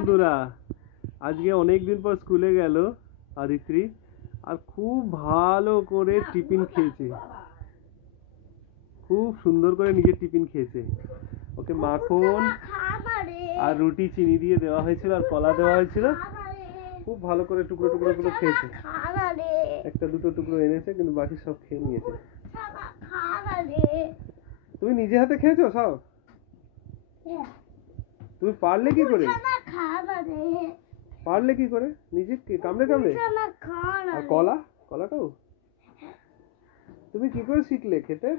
বন্ধুরা আজকে অনেকদিন পর স্কুলে গেল আদিত্রি, আর খুব ভালো করে টিফিন খেয়েছে, খুব সুন্দর করে নিজের টিফিন খেয়েছে। ওকে মাখন আর রুটি চিনি দিয়ে দেওয়া হয়েছিল আর কলা দেওয়া হয়েছিল, খুব ভালো করে টুকরো টুকরো করে খেয়েছে। একটা দুটো টুকরো এনেছে কিন্তু বাকি সব খেয়ে নিয়েছে। তুমি নিজে হাতে খেয়েছো সব? তুমি পারলে কি করে? পারলে কি করে নিজে কামড়ে কামড়ে? আর কলাটাও তুমি কি করে শিখলে খেতে?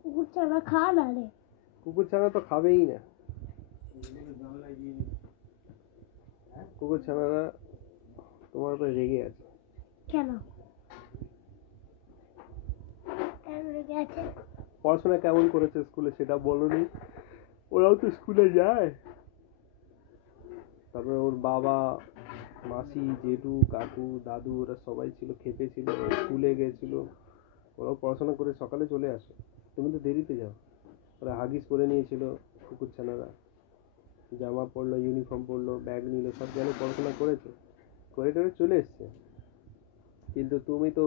কুকুর ছানা তো খাবেই না, কুকুর ছানারা তোমার উপরে রেগে আছে। কেন রেগে আছে? পড়াশোনা কেমন করেছে স্কুলে সেটা বলনি। ওরাও তো স্কুলে যায়। তারপরে ওর বাবা, মাসি, জেঠু, কাকু, দাদু ওরা সবাই ছিল, খেপে ছিল, স্কুলে গেছিল। ওরাও পড়াশোনা করে সকালে চলে আসে, তুমি তো দেরিতে যাও। ওরা হাগিস করে নিয়েছিল কুকুর ছানারা, জামা পরলো, ইউনিফর্ম পরলো, ব্যাগ নিল, সব গেলে পড়াশোনা করেছে, করে টরে চলে এসছে। কিন্তু তুমি তো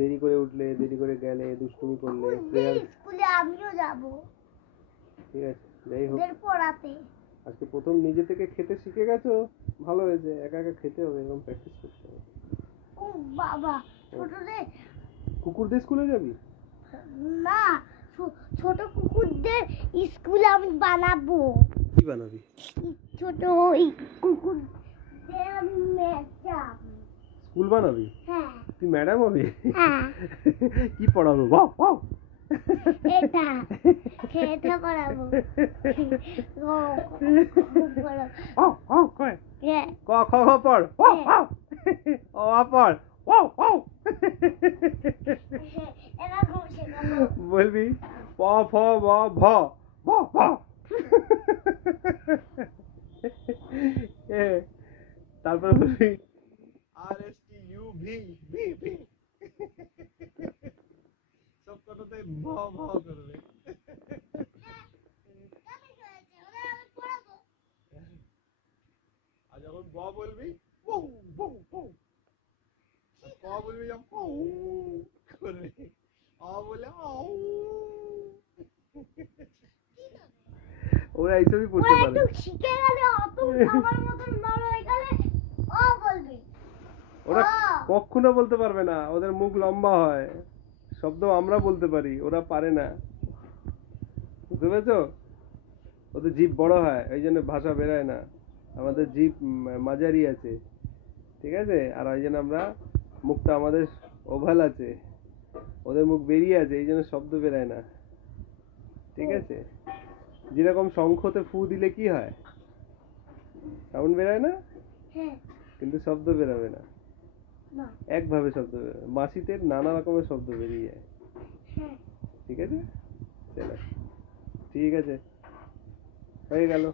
দেরি করে উঠলে, দেরি করে গেলে, দুষ্টুমি করলে। স্কুলে আমিও যাব। ঠিক আছে, যাই হোক, আজকে প্রথম নিজে থেকে খেতে শিখে গেছো, ভালো হয়েছে। একা একা খেতে হবে, এরকম প্র্যাকটিস করতে হবে। ও বাবা, ছোটদের কুকুরদের স্কুলে যাবি? না, ছোট কুকুরদের স্কুলে আমি বানাবো। কি বানাবি? ছোট ওই কুকুরদের আমি ম্যাডাম স্কুল বানাবি? হ্যাঁ। তুই ম্যাডাম হবি? হ্যাঁ। কি পড়াবো? বাহ বাহ, এটা খেতে পড়াবো। ও ও কই? হ্যাঁ। ক খ খ পড়। ও ও আ পড়। ও ও এরকম শেখাবো। বলবি প ফ ব ভ ভ ভ। তারপর বলবি R S T U V V V. সব কথাতে ভ ভ করবে। আর যখন ব বলবি বউ বউ বউ, ক বলবি যখন কউ করবি, আ বলে আউ। ওরা এইসবই পড়তে পারে। একটু শিখে গেলে অত আমার মতন বড় হয়ে গেলে ও বলবি। ওরা কখনো বলতে পারবে না, ওদের মুখ লম্বা হয়, শব্দ আমরা বলতে পারি, ওরা পারে না। বুঝতে পেরেছো? ওদের জিভ বড় হয়, ওই জন্য ভাষা বেরোয় না। আমাদের জিভ মাঝারি আছে, ঠিক আছে? আর ওই জন্য আমরা মুখটা আমাদের ওভাল আছে, ওদের মুখ বেরিয়ে আছে, এই জন্য শব্দ বেরোয় না, ঠিক আছে? যেরকম শঙ্খতে ফু দিলে কি হয়, সাউন্ড বেরোয় না? কিন্তু শব্দ বেরোবে না, একভাবে শব্দ বেরোবে। মাসিতে নানা রকমের শব্দ বেরিয়ে যায়, ঠিক আছে? চলো, ঠিক আছে, হয়ে গেল।